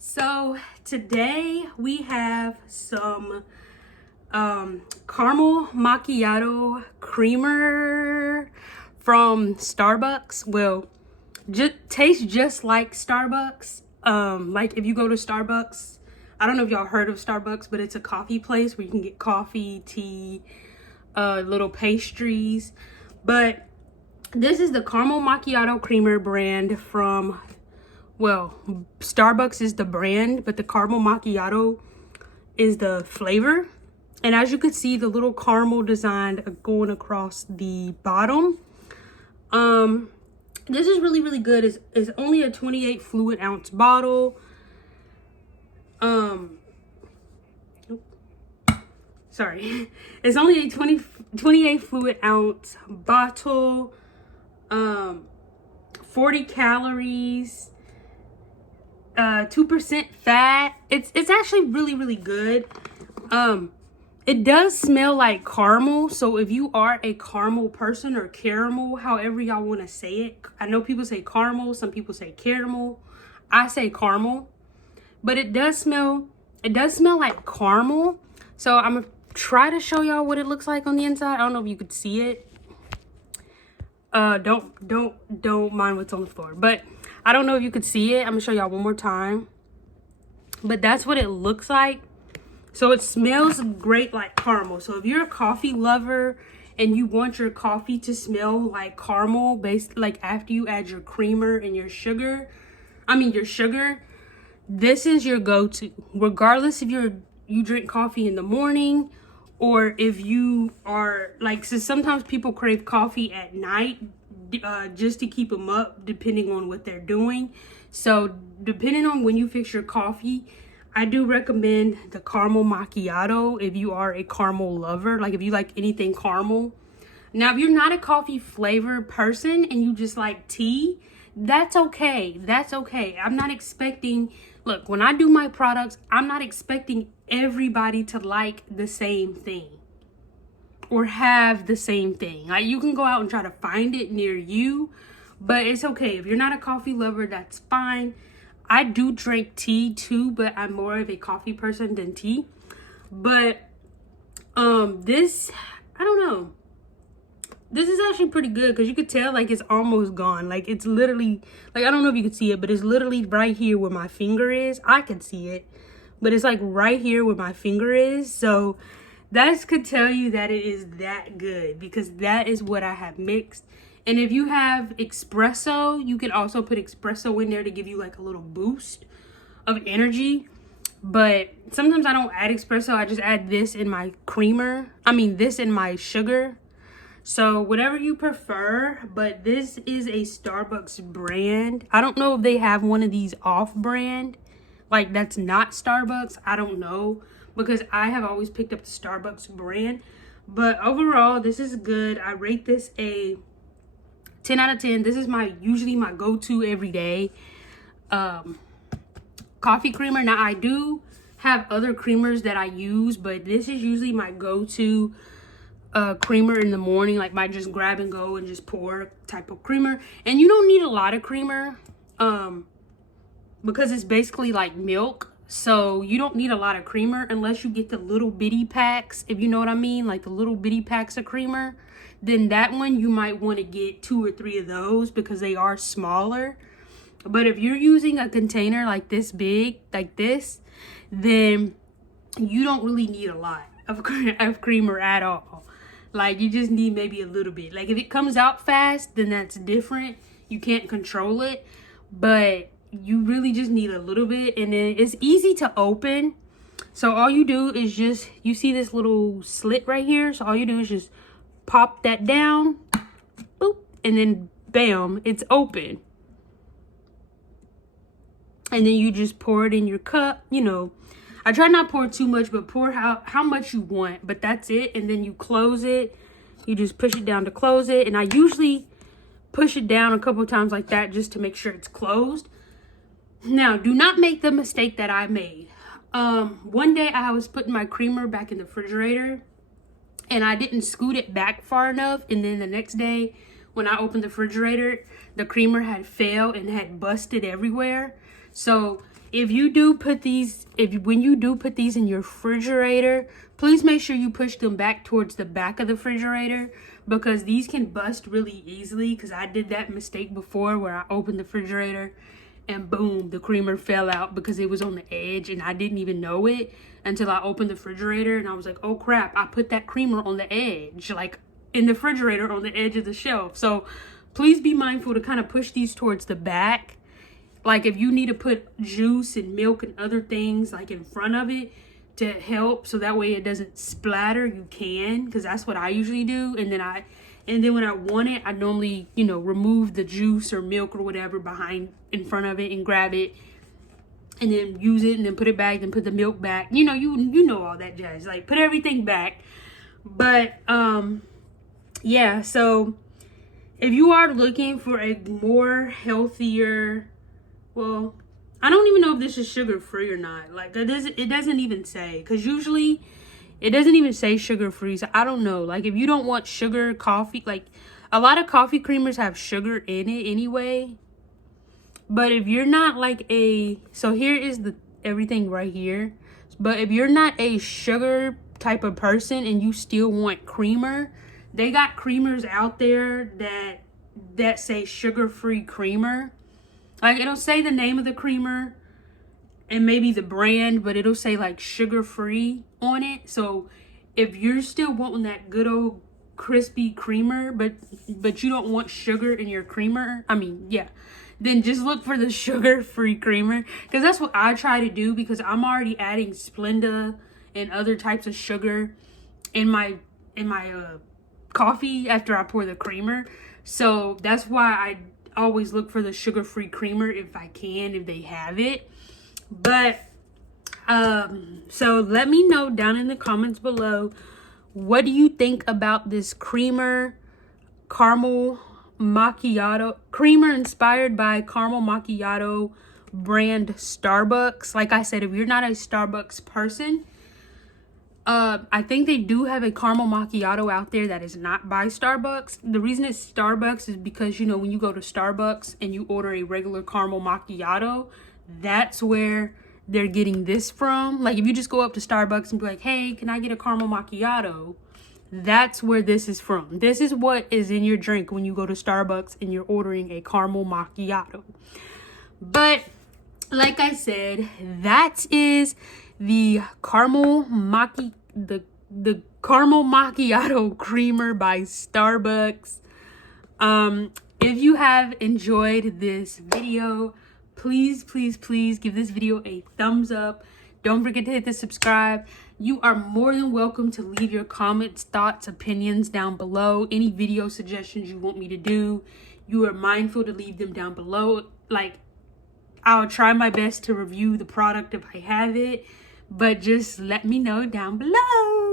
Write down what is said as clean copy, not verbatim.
So today we have some caramel macchiato creamer from Starbucks. Well, just tastes just like Starbucks. Like if you go to Starbucks, I don't know if y'all heard of Starbucks, but it's a coffee place where you can get coffee, tea, little pastries. But this is the caramel macchiato creamer brand from, well, Starbucks is the brand, but the caramel macchiato is the flavor. And as you can see, the little caramel design going across the bottom. This is really good. It's only a 28 fluid ounce bottle. Sorry. It's only a 28 fluid ounce bottle. 40 calories. 2% fat. It's actually really good. It does smell like caramel, so if you are a caramel person or caramel, however y'all want to say it. I know people say caramel, some people say caramel. I say caramel. But it does smell like caramel. So I'm gonna try to show y'all what it looks like on the inside. I don't know if you could see it. Don't mind what's on the floor, but I don't know if you could see it. I'm gonna show y'all one more time. But that's what it looks like. So it smells great like caramel. So if you're a coffee lover and you want your coffee to smell like caramel, based like after you add your creamer and your sugar, this is your go-to. Regardless if you drink coffee in the morning, or if you are like, so sometimes people crave coffee at night just to keep them up, depending on what they're doing. So depending on when you fix your coffee, I do recommend the caramel macchiato if you are a caramel lover, like if you like anything caramel. Now, if you're not a coffee flavor person and you just like tea, that's okay. That's okay. I'm not expecting, look, when I do my products, I'm not expecting everybody to like the same thing or have the same thing. Like, you can go out and try to find it near you, but it's okay. If you're not a coffee lover, that's fine. I do drink tea too, but I'm more of a coffee person than tea. But this, I don't know. This is actually pretty good because you could tell like it's almost gone. Like it's literally, like I don't know if you could see it, but it's literally right here where my finger is. I can see it, but it's like right here where my finger is. So that could tell you that it is that good, because that is what I have mixed. And if you have espresso, you can also put espresso in there to give you like a little boost of energy. But sometimes I don't add espresso. I just add this in my creamer. This in my sugar. So whatever you prefer, but this is a Starbucks brand. I don't know if they have one of these off brand, like that's not Starbucks. I don't know, because I have always picked up the Starbucks brand. But overall, this is good. I rate this a 10 out of 10. This is usually my go-to every day coffee creamer. Now I do have other creamers that I use, but this is usually my go-to creamer in the morning, like my just grab and go and just pour type of creamer. And you don't need a lot of creamer because it's basically like milk. So you don't need a lot of creamer unless you get the little bitty packs, if you know what I mean, like the little bitty packs of creamer. Then that one you might want to get 2 or 3 of those because they are smaller. But if you're using a container like this big, like this, then you don't really need a lot of creamer at all. Like you just need maybe a little bit. Like if it comes out fast, then that's different. You can't control it, but you really just need a little bit. And then it's easy to open. So all you do is just, you see this little slit right here? So all you do is just pop that down, boop, and then bam, it's open. And then you just pour it in your cup. You know, I try not to pour too much, but pour how much you want. But that's it. And then you close it. You just push it down to close it. And I usually push it down a couple of times like that just to make sure it's closed. Now, do not make the mistake that I made. One day I was putting my creamer back in the refrigerator, and I didn't scoot it back far enough. And then the next day when I opened the refrigerator, the creamer had failed and had busted everywhere. So If you do put these, when you do put these in your refrigerator, please make sure you push them back towards the back of the refrigerator, because these can bust really easily. Because I did that mistake before where I opened the refrigerator and boom, the creamer fell out because it was on the edge and I didn't even know it until I opened the refrigerator, and I was like, oh crap, I put that creamer on the edge, like in the refrigerator on the edge of the shelf. So please be mindful to kind of push these towards the back. Like if you need to put juice and milk and other things like in front of it to help, so that way it doesn't splatter, you can, because that's what I usually do. And then when I want it, I normally, you know, remove the juice or milk or whatever behind in front of it and grab it and then use it and then put it back and put the milk back. You know, you know all that jazz. Like put everything back. But yeah, so if you are looking for a more healthier, well, I don't even know if this is sugar free or not. Like it doesn't even say, because usually it doesn't even say sugar free. So I don't know. Like if you don't want sugar coffee, like a lot of coffee creamers have sugar in it anyway. But if you're not like so here is everything right here. But if you're not a sugar type of person and you still want creamer, they got creamers out there that say sugar-free creamer. Like it'll say the name of the creamer and maybe the brand, but it'll say like sugar-free on it. So if you're still wanting that good old crispy creamer, but you don't want sugar in your creamer, then just look for the sugar-free creamer, because that's what I try to do, because I'm already adding Splenda and other types of sugar in my coffee after I pour the creamer. So that's why I always look for the sugar-free creamer if I can, if they have it. But so let me know down in the comments below, what do you think about this creamer caramel macchiato, creamer inspired by caramel macchiato brand Starbucks. Like I said, if you're not a Starbucks person, I think they do have a caramel macchiato out there that is not by Starbucks. The reason it's Starbucks is because, you know, when you go to Starbucks and you order a regular caramel macchiato, that's where they're getting this from. Like if you just go up to Starbucks and be like, hey, can I get a caramel macchiato? That's where this is from. This is what is in your drink when you go to Starbucks and you're ordering a caramel macchiato. But like I said, that is the caramel macchiato creamer by Starbucks. If you have enjoyed this video, please give this video a thumbs up. Don't forget to hit the subscribe. You are more than welcome to leave your comments, thoughts, opinions down below. Any video suggestions you want me to do, you are mindful to leave them down below. Like, I'll try my best to review the product if I have it, but just let me know down below.